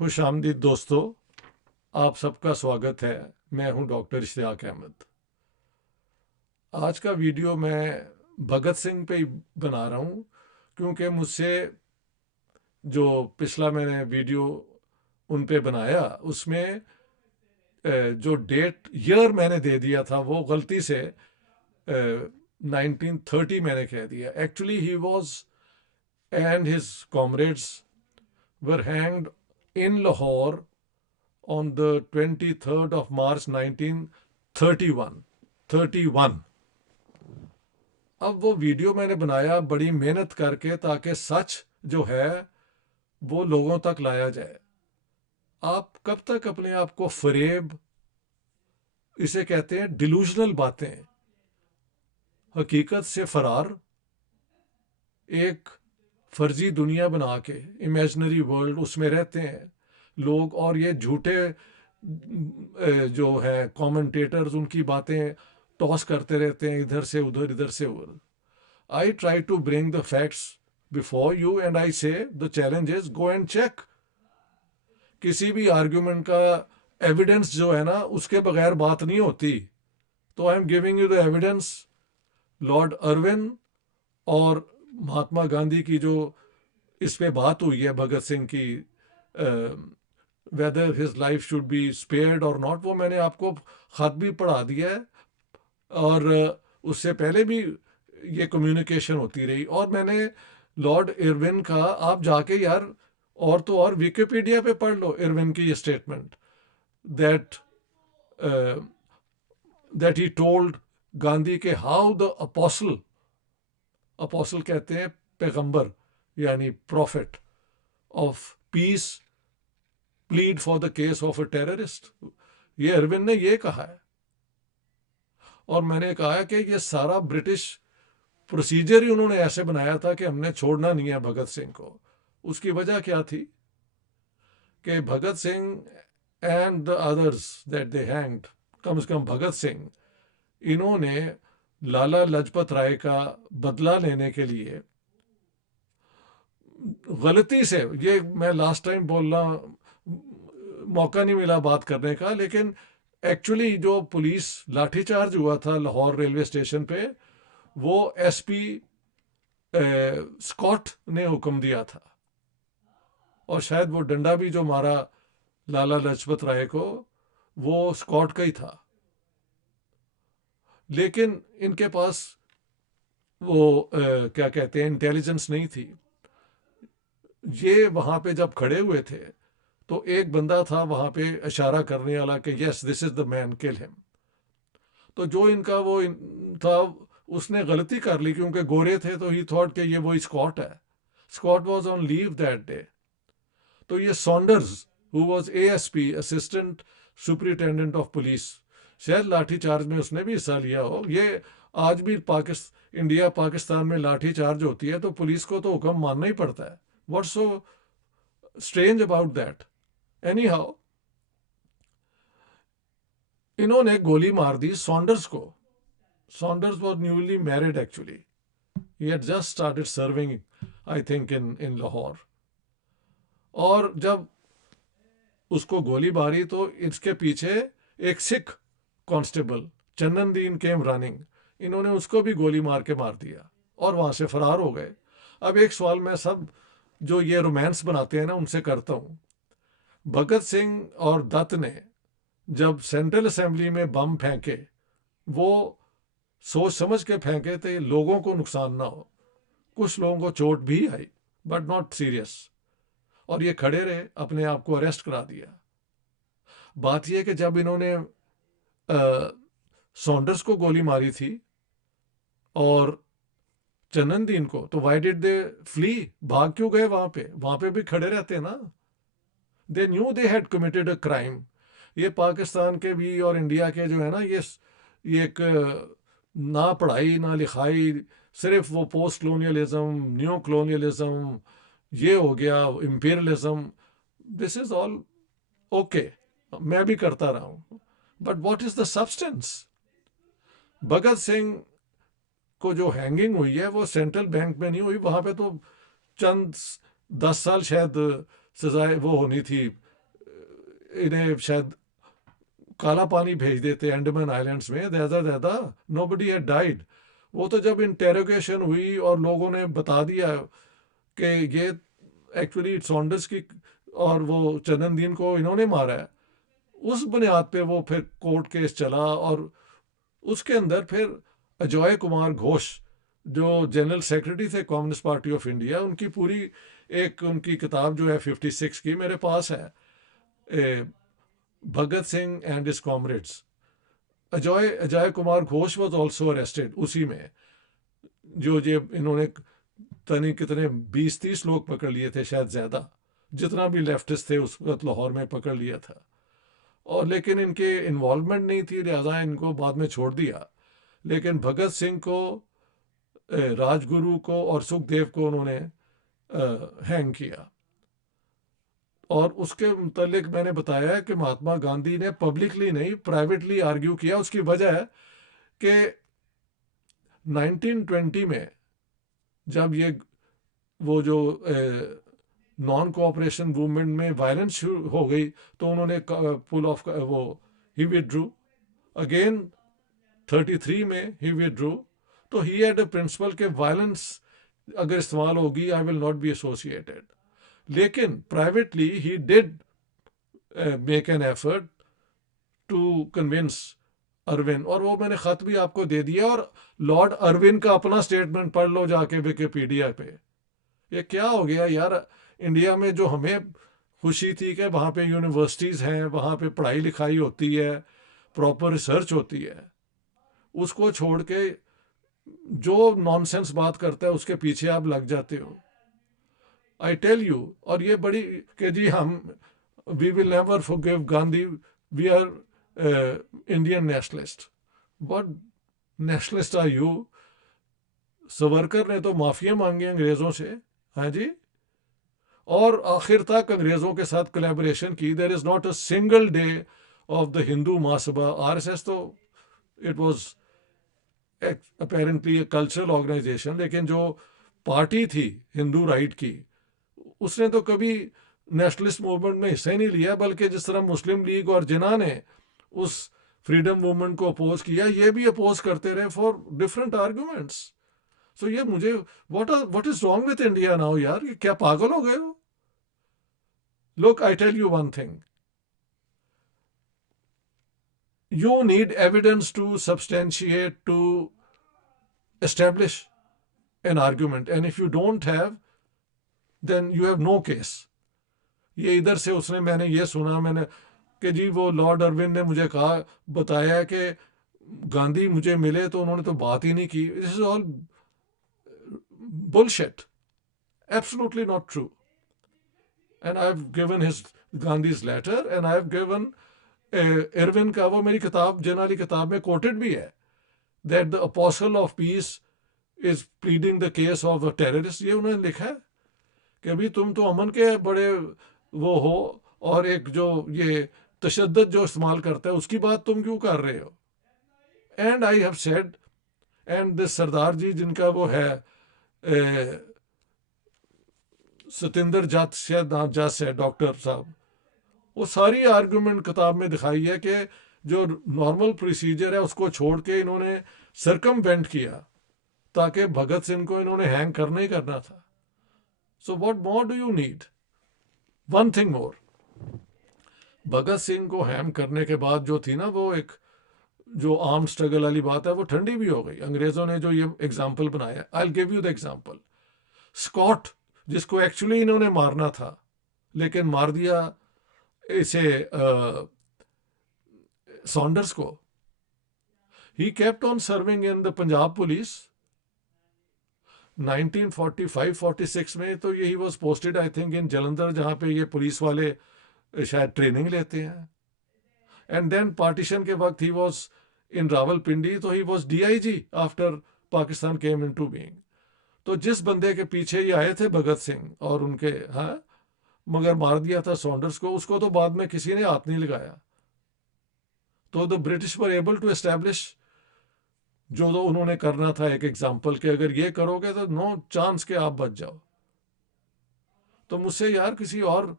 खुश आमदीद दोस्तों, आप सबका स्वागत है। मैं हूं डॉक्टर इश्तियाक अहमद। आज का वीडियो मैं भगत सिंह पे ही बना रहा हूं, क्योंकि मुझसे जो पिछला मैंने वीडियो उन पे बनाया उसमें जो डेट ईयर मैंने दे दिया था वो गलती से 1930 मैंने कह दिया। Actually he was and his comrades were hanged in Lahore on the 23rd of March 1931। 31। अब वो वीडियो मैंने बनाया बड़ी मेहनत करके ताकि सच जो है वो लोगों तक लाया जाए। आप कब तक अपने आप को फरेब, इसे कहते हैं डिलूजनल बातें, हकीकत से फरार, एक फर्जी दुनिया बना के, इमेजिनरी वर्ल्ड उसमें रहते हैं लोग, और ये झूठे जो है कमेंटेटर्स उनकी बातें टॉस करते रहते हैं इधर से उधर इधर से उधर। I try to bring the facts before you and I say the challenge is go and check. किसी भी आर्ग्यूमेंट का एविडेंस जो है ना उसके बगैर बात नहीं होती। तो I am giving you the evidence. Lord Irwin और महात्मा गांधी की जो इस पे बात हुई है भगत सिंह की, weather his life should be spared और नॉट, वो मैंने आपको खत भी पढ़ा दिया है। और उससे पहले भी ये कम्युनिकेशन होती रही। और मैंने लॉर्ड इरविन का, आप जाके यार और तो और विकिपीडिया पे पढ़ लो इरविन की ये statement, that that he told Gandhi के हाउ द अपोस्टल, अपोस्टल कहते हैं पैगंबर यानी profit of peace, plead for the case of a terrorist. ये इरविन ने ये कहा है। और मैंने कहा कि ये सारा ब्रिटिश प्रोसीजर ही उन्होंने ऐसे बनाया था कि हमने छोड़ना नहीं है भगत सिंह को। उसकी वजह क्या थी कि Bhagat Singh and the others that they hanged, कम से कम भगत सिंह, इन्होंने लाला लाजपत राय का बदला लेने के लिए गलती से, ये मैं लास्ट टाइम बोलना मौका नहीं मिला बात करने का, लेकिन एक्चुअली जो पुलिस लाठीचार्ज हुआ था लाहौर रेलवे स्टेशन पे, वो एसपी स्कॉट ने हुक्म दिया था। और शायद वो डंडा भी जो मारा लाला लाजपत राय को वो स्कॉट का ही था। लेकिन इनके पास वो क्या कहते हैं इंटेलिजेंस नहीं थी। ये वहां पे जब खड़े हुए थे तो एक बंदा था वहां पे इशारा करने वाला कि yes this is the man, kill him. तो जो इनका वो था उसने गलती कर ली, क्योंकि गोरे थे तो ही थॉट कि ये वही स्कॉट है। Scott was on leave that day. तो ये Saunders who was ASP, assistant superintendent of police, शायद लाठीचार्ज में उसने भी हिस्सा लिया हो। ये आज भी इंडिया पाकिस्तान में लाठीचार्ज होती है तो पुलिस को तो हुक्म मानना ही पड़ता है। What's so strange about that? Any how, इन्होंने गोली मार दी सॉन्डर्स को। Saunders was newly married actually. He had just started serving I think इन लाहौर। और जब उसको गोली मारी तो इसके पीछे एक सिख कांस्टेबल चन्नन दीन केम रनिंग, इन्होंने उसको भी गोली मार के मार दिया और वहां से फरार हो गए। अब एक सवाल मैं सब जो ये रोमांस बनाते हैं ना उनसे करता हूं। भगत सिंह और दत्त ने जब सेंट्रल असेंबली में बम फेंके, वो सोच समझ के फेंके थे लोगों को नुकसान ना हो। कुछ लोगों को चोट भी आई बट नॉट सीरियस, और ये खड़े रहे, अपने आप को अरेस्ट करा दिया। बात यह कि जब इन्होंने सॉन्डर्स को गोली मारी थी और चन्नन दीन को, तो वाई डिड दे फ्ली? भाग क्यों गए? वहां पे भी खड़े रहते ना। They knew they had committed a crime. ये पाकिस्तान के भी और इंडिया के जो है ना, ये एक ना पढ़ाई ना लिखाई, सिर्फ वो पोस्ट कलोनियलिज्म, न्यू कलोनियलिज्म, ये हो गया imperialism. This is all okay, मैं भी करता रहा हूं, but what is the substance? Bhagat Singh को जो हैंगिंग हुई है वो सेंट्रल बैंक में नहीं हुई, वहां पे तो चंद 10 साल शायद सजाए वो होनी थी, इन्हें शायद काला पानी भेज देते अंडमान आइलैंड्स में, ज़्यादा ज़्यादा नोबडी हैड डाइड। वो तो जब इंटेरोगेशन हुई और लोगों ने बता दिया कि ये एक्चुअली सॉन्डर्स की और वो चंदनदीन को इन्होंने मारा है, उस बुनियाद पे वो फिर कोर्ट केस चला। और उसके अंदर फिर अजय कुमार घोष जो जनरल सेक्रेटरी थे कम्युनिस्ट पार्टी ऑफ इंडिया, उनकी पूरी एक उनकी किताब जो है 56 की मेरे पास है, Bhagat Singh and his comrades. Ajay Kumar Ghosh was also arrested उसी में, जो ये इन्होंने तनी कितने 20-30 लोग पकड़ लिए थे, शायद ज़्यादा, जितना भी लेफ्टिस्ट थे उस वक्त लाहौर में पकड़ लिया था। और लेकिन इनके इन्वॉल्वमेंट नहीं थी, लिहाजा इनको बाद में छोड़ दिया। लेकिन भगत सिंह को, राजगुरु को और सुखदेव को उन्होंने हैंग किया। और उसके मुतालिक मैंने बताया कि महात्मा गांधी ने पब्लिकली नहीं, प्राइवेटली आर्ग्यू किया। उसकी वजह है कि 1920 में जब ये वो जो नॉन कोऑपरेशन मूवमेंट में वायलेंस शुरू हो गई, तो उन्होंने पुल ऑफ वो ही विड्रू अगेन। 33 में ही विड्रू। तो ही हैड अ प्रिंसिपल के वायलेंस अगर इस्तेमाल होगी, I will not be associated. लेकिन privately he did make an effort to convince Arvind, और वो मैंने खत भी आपको दे दिया। और लॉर्ड अरविंद का अपना स्टेटमेंट पढ़ लो जाके विकिपीडिया पे। ये क्या हो गया यार, इंडिया में जो हमें खुशी थी कि वहाँ पे यूनिवर्सिटीज़ हैं, वहाँ पे पढ़ाई लिखाई होती है, प्रॉपर रिसर्च होती है, उसको छोड़ के जो नॉनसेंस बात करता है उसके पीछे आप लग जाते हो। I tell you. और ये बड़ी कि जी हम we will never forgive Gandhi, we are Indian nationalist. What nationalist are you? Savarkar ने तो माफिया मांगी अंग्रेजों से, हाँ जी, और आखिर तक अंग्रेजों के साथ कोलैबोरेशन की। There is not a single day of the Hindu Mahasabha, RSS तो it was apparently cultural organisation, लेकिन जो पार्टी थी हिंदू राइट की, उसने तो कभी नेशनलिस्ट मूवमेंट में हिस्सा ही नहीं लिया। बल्कि जिस तरह मुस्लिम लीग और जिन्ना ने उस फ्रीडम मूवमेंट को अपोज किया, ये भी अपोज करते रहे फॉर डिफरेंट आर्ग्यूमेंट्स। सो ये मुझे what is wrong with India now यार, ये क्या पागल हो गए हो? Look, I tell you one thing, you need evidence to substantiate, to establish an argument, and if you don't have, then you have no case. ये इधर से उसने, मैंने ये सुना, मैंने कि जी वो लॉर्ड अरविंद ने मुझे कहा, बताया कि गांधी मुझे मिले तो उन्होंने तो बात ही नहीं की। This is all bullshit, absolutely not true. And I've given his Gandhi's letter, and I've given Irwin का, वो मेरी किताब जनरली किताब में कोटेड भी है, that the apostle of peace is pleading the case of a terrorist. ये उन्होंने लिखा है कि अभी तुम तो अमन के बड़े वो हो, और एक जो ये तशद्दुद जो इस्तेमाल करता है उसकी बात तुम क्यों कर रहे हो? And I have said, and this Sardar ji जिनका वो है सतिंदर जत से डॉक्टर साहब, वो सारी आर्गुमेंट किताब में दिखाई है कि जो नॉर्मल प्रोसीजर है उसको छोड़ के इन्होंने सरकमवेंट किया, ताकि भगत सिंह को इन्होंने हैंग करना ही करना था। So what more do you need? One thing more, Bhagat Singh को हैंग करने के बाद जो थी ना वो एक जो आर्म स्ट्रगल वाली बात है, वो ठंडी भी हो गई। अंग्रेजों ने जो ये एग्जाम्पल बनाया, I will give you the example. Scott, जिसको एक्चुअली इन्होंने मारना था लेकिन मार दिया इसे सॉन्डर्स को, he kept on serving in the Punjab police 1945-46 में। तो ये he was posted I think in Jalandhar, जहाँ पे ये पुलिस वाले शायद ट्रेनिंग लेते हैं। एंड देन पार्टीशन के वक्त ही वॉज इन रावलपिंडी, तो he was DIG after Pakistan came into being. तो जिस बंदे के पीछे ये आए थे भगत सिंह और उनके, हाँ, मगर मार दिया था सॉन्डर्स को, उसको तो बाद में किसी ने हाथ नहीं लगाया। तो the British were able to establish जो तो उन्होंने करना था, एक एग्जाम्पल के अगर ये करोगे तो नो चांस के आप बच जाओ। तो मुझसे यार किसी और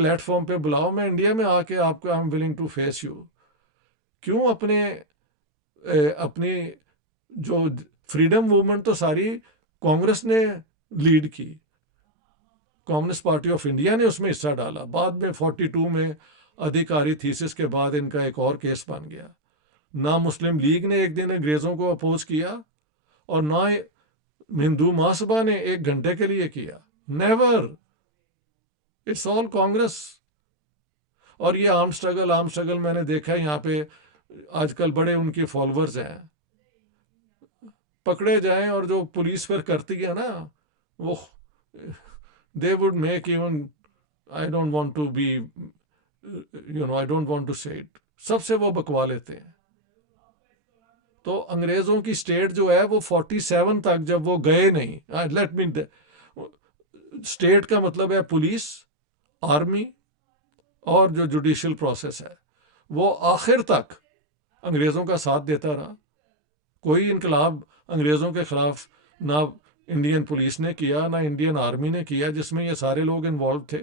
प्लेटफॉर्म पे बुलाओ, मैं इंडिया में आके आपको I am willing to face you. क्यों अपनी जो फ्रीडम मूवमेंट तो सारी कांग्रेस ने लीड की, कम्युनिस्ट पार्टी ऑफ इंडिया ने उसमें हिस्सा डाला। बाद में 42 में अधिकारी थीसिस के बाद इनका एक और केस बन गया। ना मुस्लिम लीग ने एक दिन अंग्रेज़ों को अपोज किया और ना हिंदू महासभा ने 1 घंटे के लिए किया। Never, it's all Congress. और ये आर्म स्ट्रगल मैंने देखा है यहाँ पे आजकल बड़े उनके फॉलोअर्स हैं, पकड़े जाएं और जो पुलिस फिर करती है ना, वो they would make even, I don't want to be I don't want to say it, सबसे वो बकवा लेते हैं। तो अंग्रेजों की स्टेट जो है वो 47 तक जब वो गए नहीं, लेट मी, स्टेट का मतलब है पुलिस, आर्मी और जो जुडिशियल प्रोसेस है, वो आखिर तक अंग्रेज़ों का साथ देता रहा। कोई इनकलाब अंग्रेज़ों के खिलाफ ना इंडियन पुलिस ने किया ना इंडियन आर्मी ने किया, जिसमें ये सारे लोग इन्वॉल्व थे।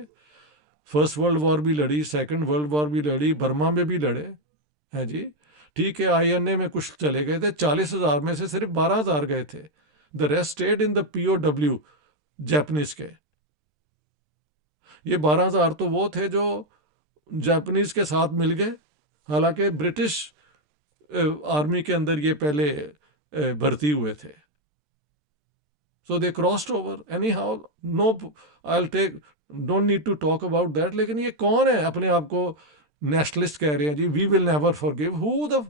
फर्स्ट वर्ल्ड वॉर भी लड़ी, सेकंड वर्ल्ड वॉर भी लड़ी, बर्मा में भी लड़े हैं जी। ठीक है, INA में कुछ चले गए थे, 40,000 में से सिर्फ 12,000 गए थे। The rest stayed in the POW Japanese के। ये 12,000 तो वो थे जो जापानीज के साथ मिल गए, हालांकि ब्रिटिश आर्मी के अंदर ये पहले भर्ती हुए थे। So they crossed over anyhow, no I will take, don't need to talk about that. लेकिन ये कौन है अपने आप को नेशनलिस्ट कह रहे हैं जी, we will never forgive? Who the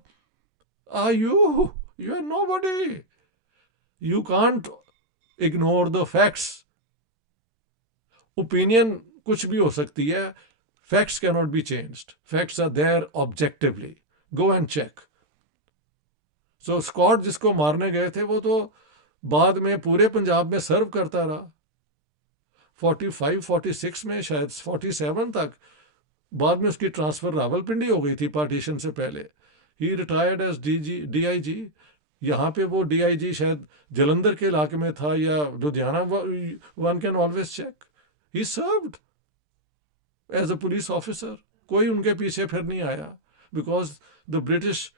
are you? You are nobody. You can't ignore the facts. Opinion कुछ भी हो सकती है, facts cannot be changed, facts are there objectively, go and check. So Scott जिसको मारने गए थे वो तो बाद में पूरे पंजाब में सर्व करता रहा, 45-46 में, शायद 47 तक। बाद में उसकी ट्रांसफर रावलपिंडी हो गई थी पार्टीशन से पहले। ही रिटायर्ड एज DIG। यहाँ पे वो DIG शायद जलंधर के इलाके में था या Ludhiana, one can always check. He served as a police officer. कोई उनके पीछे फिर नहीं आया, बिकॉज द ब्रिटिश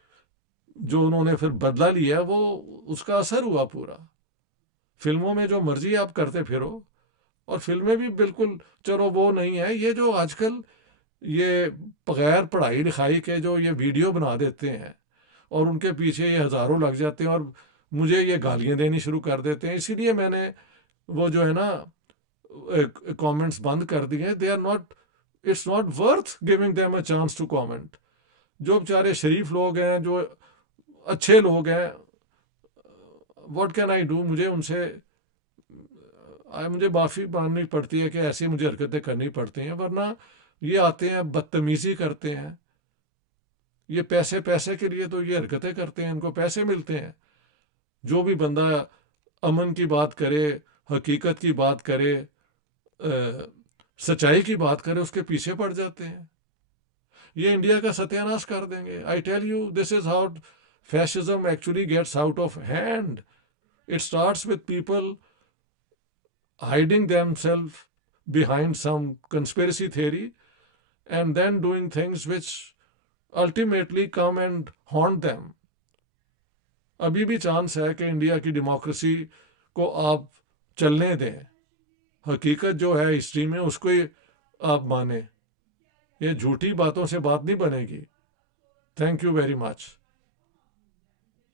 जो उन्होंने फिर बदला लिया वो उसका असर हुआ पूरा। फिल्मों में जो मर्जी आप करते फिरो, और फिल्में भी बिल्कुल, चलो वो नहीं है, ये जो आजकल ये बगैर पढ़ाई लिखाई के जो ये वीडियो बना देते हैं और उनके पीछे ये हज़ारों लग जाते हैं और मुझे ये गालियाँ देनी शुरू कर देते हैं। इसीलिए मैंने वो जो है ना कमेंट्स बंद कर दिए। They are not, it's not worth giving them a chance to comment. जो बेचारे शरीफ लोग हैं, जो अच्छे लोग हैं, व्हाट कैन आई डू? मुझे माफ़ी मांगनी पड़ती है कि ऐसी मुझे हरकतें करनी पड़ती हैं, वरना ये आते हैं बदतमीज़ी करते हैं। ये पैसे के लिए तो ये हरकतें करते हैं, इनको पैसे मिलते हैं। जो भी बंदा अमन की बात करे, हकीकत की बात करे, सच्चाई की बात करे, उसके पीछे पड़ जाते हैं। ये इंडिया का सत्यानाश कर देंगे। I tell you, this is how fascism actually gets out of hand. It starts with people hiding themselves behind some conspiracy theory and then doing things which ultimately come and haunt them. अभी भी chance है कि India की democracy को आप चलने दें। हकीकत जो है हिस्ट्री में उसको ही आप माने। ये झूठी बातों से बात नहीं बनेगी। Thank you very much.